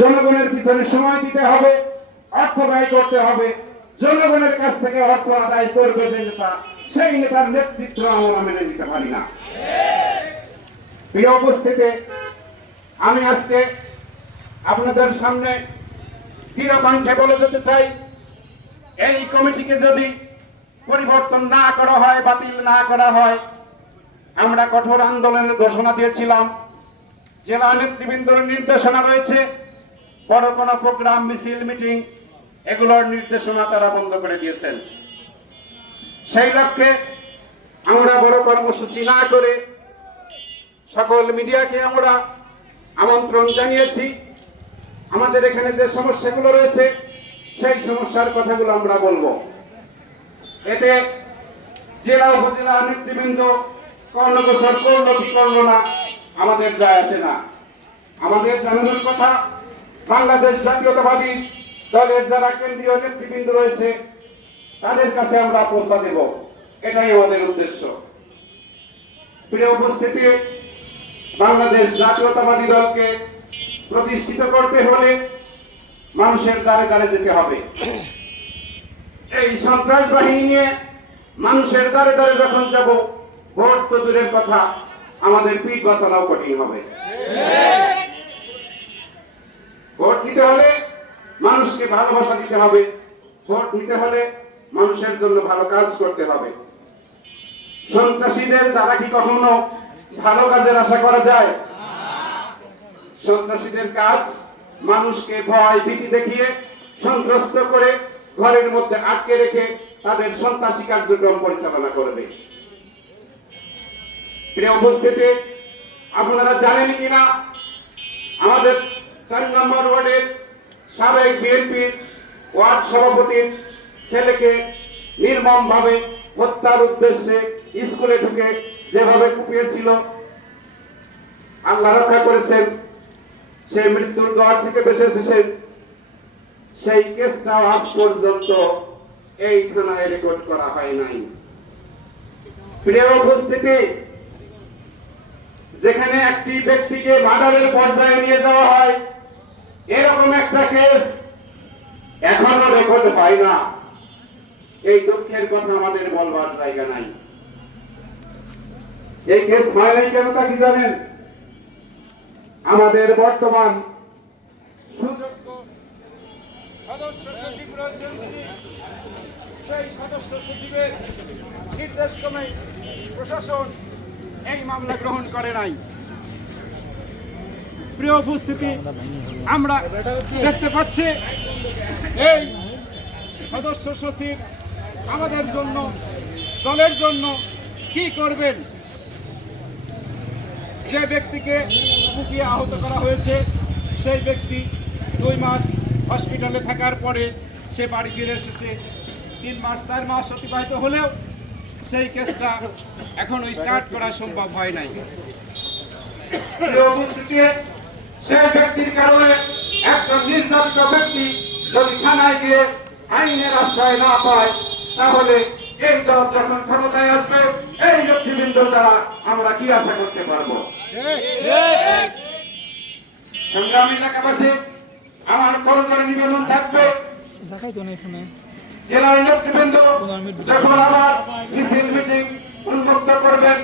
জনগণের পিছনে সময় দিতে হবে, অর্থ ব্যয় করতে হবে। জনগণের কাছ থেকে অর্থ আদায় করবে যে নেতা, সেই নেতার নেতৃত্ব আমরা মেনে নিতে পারি না। প্রিয় উপস্থিতি, আমি আজকে আপনাদের সামনে দৃঢ় কণ্ঠে বলে যেতে চাই। এই কমিটিকে যদি পরিবর্তন না করা হয়, বাতিল না করা হয়, আমরা কঠোর আন্দোলনের ঘোষণা দিয়েছিলাম। জেলা নেতৃবৃন্দর নির্দেশনা রয়েছে। বড় কোনো প্রোগ্রাম, মিছিল, মিটিং, এগুলোর নির্দেশনা তারা বন্ধ করে দিয়েছেন। সেই লক্ষ্যে আমরা বড় কর্মসূচি না করে সকল মিডিয়াকে আমরা আমন্ত্রণ জানিয়েছি। আমাদের এখানে যে সমস্যাগুলো রয়েছে, সেই সমস্যার কথাগুলো আমরা বলব। এতে জেলা উপজেলা নেতৃবৃন্দ কর্ণগোসর করল কি করল না, আমাদের যায় আসে না। আমাদের জানানোর কথা বাংলাদেশ জাতীয়তাবাদী দলের যারা কেন্দ্রীয় নেতৃবৃন্দ রয়েছে, তাদের কাছে আমরা পৌঁছা দেব। এটাই আমাদের উদ্দেশ্য। প্রিয় উপস্থিতি, বাংলাদেশ জাতীয়তাবাদী দলকে প্রতিষ্ঠিত করতে হলে মানুষের দ্বারে দ্বারে যেতে হবে। এই সন্ত্রাস বাহিনী নিয়ে মানুষের দ্বারে দ্বারে যখন যাব, ভোট তো দূরের কথা, আমাদের পিঠ বাঁচানোও কঠিন হবে। ভোট দিতে হলে মানুষকে ভালোবাসা দিতে হবে। ভোট নিতে হলে মানুষের জন্য ভালো কাজ করতে হবে। সন্ত্রাসীদের দ্বারা কি কখনো ভালো কাজের আশা করা যায়? সন্ত্রাসীদের কাজ মানুষকে ভয়, ভীতি দেখিয়ে সন্ত্রস্ত করে ঘরের মধ্যে আটকে রেখে তাদের সন্ত্রাসী কার্যক্রম পরিচালনা করবে প্রিয় উপস্থিতি, আপনারা জানেন কিনা? আমাদের চার ওয়ার্ডের সাবেক বিএনপির ওয়ার্ড সভাপতির ছেলেকে নির্মম ভাবে হত্যার উদ্দেশ্যে স্কুলে ঢুকে যেভাবে কুপিয়েছিল, আল্লাহ রক্ষা করেছেন মৃত্যুর থেকে বেঁচে এসেছেন সেই কেসটা আজ পর্যন্ত এই থানায় রেকর্ড করা হয় নাই। প্রিয় উপস্থিতি, যেখানে একটি ব্যক্তিকে মার্ডারের পর্যায়ে নিয়ে যাওয়া হয় এরকম একটা কেস এখনও রেকর্ড হয় না। এই দুঃখের কথা আমাদের বলবার জায়গা নাই। এই কেস হয় নাই কেন তা কি জানেন? আমাদের বর্তমান সদস্য সচিব রয়েছেন সেই সদস্য সচিবের নির্দেশ ক্রমে প্রশাসন এই মামলা গ্রহণ করে নাই। প্রিয় উপস্থিতি, আমরা দেখতে পাচ্ছি এই সদস্য সচিব আমাদের জন্য, দলের জন্য কি করবেন? যে ব্যক্তিকে কুপিয়ে আহত করা হয়েছে, সেই ব্যক্তি দুই মাস হসপিটালে থাকার পরে সে বাড়ি ফিরে এসেছে। তিন মাস, চার মাস অতিবাহিত হলেও সেই কেসটা এখনও স্টার্ট করা সম্ভব হয় নাই। সেই ব্যক্তির কারণে একজন নির্যাতিত ব্যক্তি যদি থানায় গিয়ে আইনের আশ্রয় না পায়, তাহলে এই দল যখন ক্ষমতায় আসবে, এই লক্ষ্মীবৃন্দ দ্বারা আমরা কি আশা করতে পারব? সংগ্রামী এলাকাবাসী, আমার করজোর নিবেদন থাকবে। জেলার নেতৃবৃন্দ যখন আবার মিছিল, মিটিং উন্মুক্ত করবেন